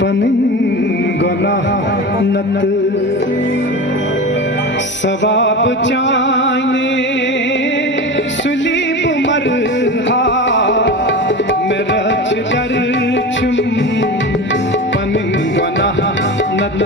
पनिन गुनाह नत सवाब चाइने सुलीब मरहा मेरा चर छुम पनिन गुनाह नत